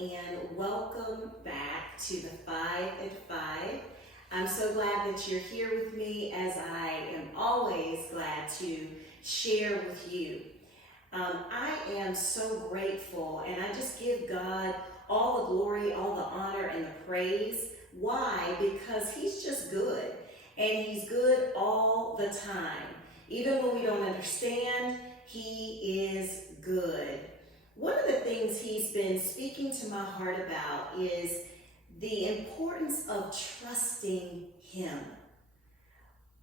and welcome back to the 5 at 5. I'm so glad that you're here with me, as I am always glad to share with you. I am so grateful, and I just give God all the glory, all the honor, and the praise. Why? Because He's just good, and He's good all the time. Even when we don't understand, He is good. One of the things He's been speaking to my heart about is the importance of trusting Him.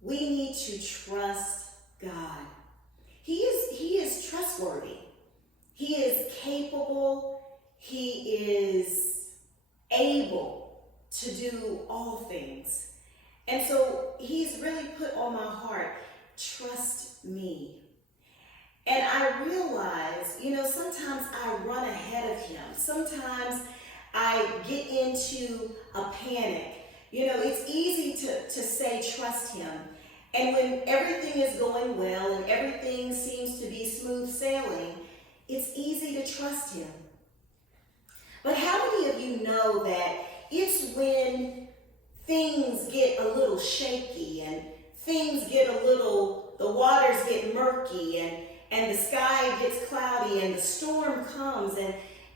We need to trust God. He is trustworthy. He is capable. He is able to do all things. And so He's really put on my heart, trust me. And I realize, sometimes I run ahead of Him. Sometimes I get into a panic. It's easy to say trust Him. And when everything is going well and everything seems to be smooth sailing, it's easy to trust Him. But how many of you know that it's when things get a little shaky and the waters get murky and the sky gets cloudy and the storm comes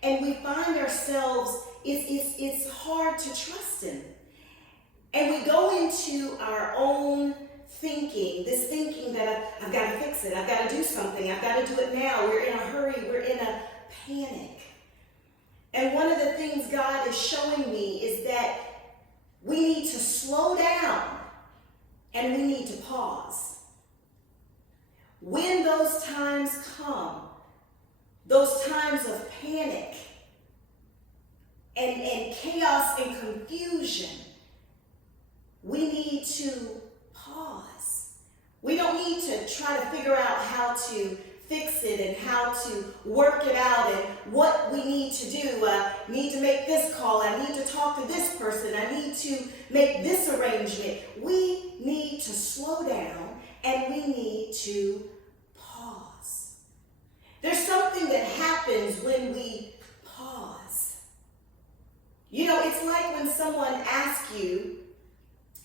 and we find ourselves, it's hard to trust Him. And we go into our own thinking, this thinking that I've got to fix it, I've got to do something, I've got to do it now. We're in a hurry, we're in a panic. And one of the things God is showing me is that we need to slow down and we need to pause. When those times come, those times of panic and chaos and confusion, we need to pause. We don't need to try to figure out how to fix it and how to work it out and what we need to do. I need to make this call. I need to talk to this person. I need to make this arrangement. We need to slow down and we need to pause. There's something that happens when we pause. It's like when someone asks you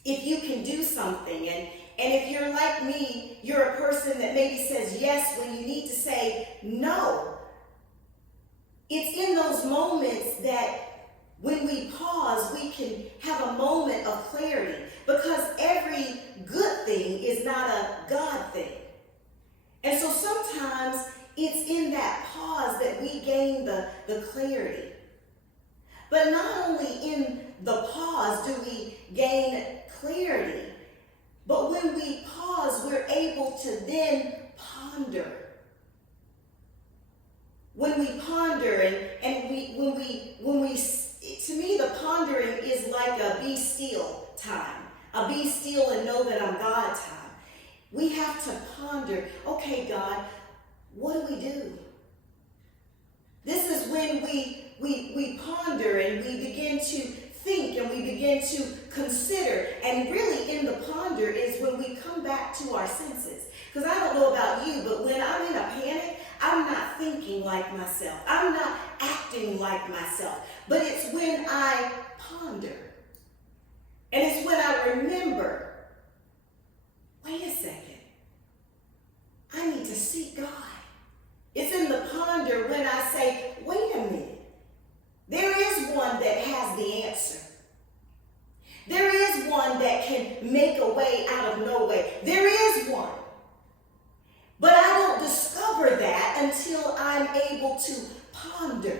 if you can do something, and if you're like me, you're a person that maybe says yes when you need to say no. It's in those moments that when we pause, we can have a moment of clarity, because every good thing is not a God thing. And so sometimes it's in that pause that we gain the clarity. But not only in the pause do we gain clarity, but when we pause, we're able to then ponder. When we ponder when we, to me, the pondering is like a be still time. A be still and know that I'm God time. We have to ponder, okay, God, what do we do? This is when we ponder and we begin to think and we begin to consider. And really in the ponder is when we come back to our senses. Because I don't know about you, but when I'm in a panic, I'm not thinking like myself. I'm not acting like myself. But it's when I ponder. And it's when I remember, wait a second, I need to seek God. It's in the ponder when I say, wait a minute. There is one that has the answer. There is one that can make a way out of no way. There is one. But I don't discover that until I'm able to ponder.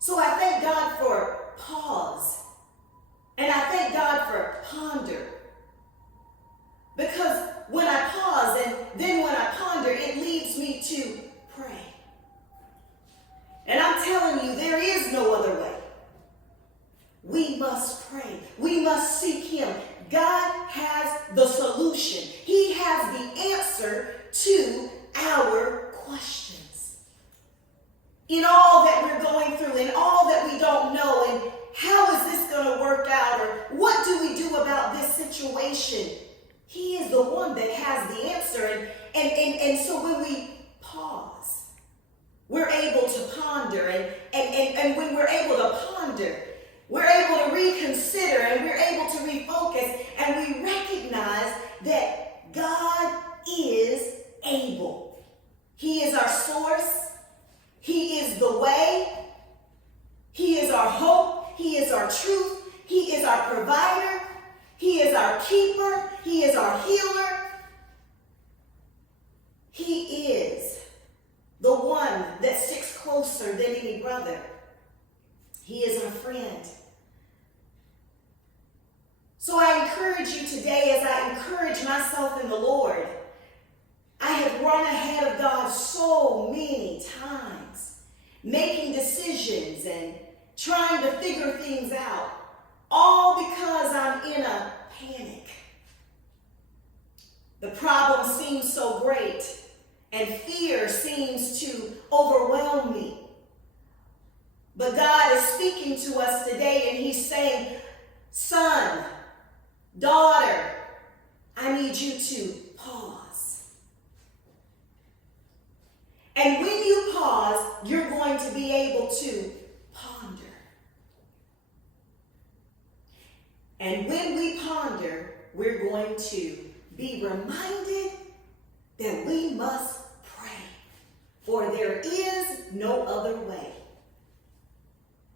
So I thank God for pause. And I thank God for ponder. Because when I pause and then when I ponder, it leads me to pray. And I'm telling you, there is no other way. We must pray. We must seek Him. God has the solution. He has the answer to our questions. In all that we're going through, in all that we don't know, and how is this going to work out, or what do we do about this situation? He is the one that has the answer. And so when we pause, we're able to ponder and and when we're able to ponder, we're able to reconsider, and we're able to refocus, and we recognize that God is able. He is our source. He is the way. He is our hope. He is our truth. He is our provider. He is our keeper. He is our healer. He is the one that sticks closer than any brother. He is our friend. So I encourage you today, as I encourage myself in the Lord. I have run ahead of God so many times, making decisions and trying to figure things out, all because I'm in a panic. The problem seems so great, and fear seems to overwhelm me. But God is speaking to us today, and he's saying, son, daughter, I need you to pause. And when you pause, you're going to be able to ponder. And when we ponder, we're going to be reminded that we must pray, for there is no other way.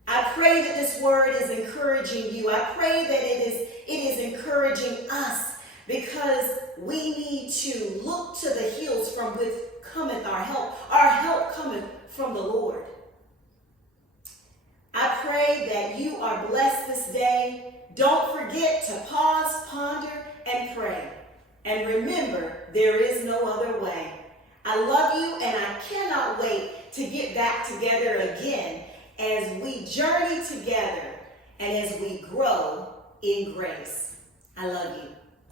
I pray that this word is encouraging you. I pray that it is encouraging us, because we need to look to the hills from which cometh our help. Our help cometh from the Lord. I pray that you are blessed this day. Don't forget to pause, ponder, and pray. And remember, there is no other way. I love you, and I cannot wait to get back together again as we journey together and as we grow in grace. I love you.